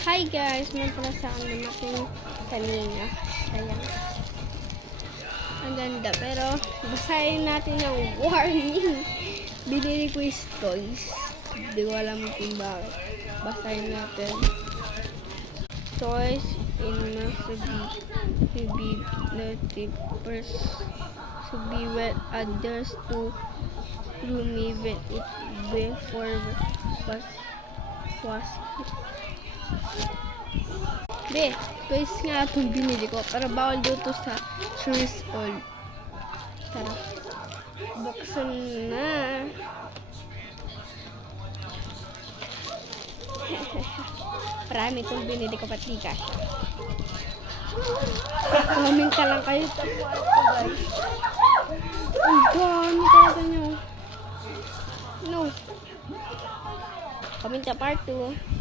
Hi guys, may pala sa akin natin kanina. Ayan. Ang ganda, pero basahin natin ang warning. Binili ko is toys. Hindi ko alam kung bakit. Basahin natin. Toys in must be notifiers to be wet others to remove it before was Be, toys nga itong binili ko. Para bawal dito sa Cheers All. Tara. Buksan na. Marami itong binili ko pati ka. Comment ka lang kayo sa kwarto guys. Ang dami talaga nyo. No. Comment ka part 2.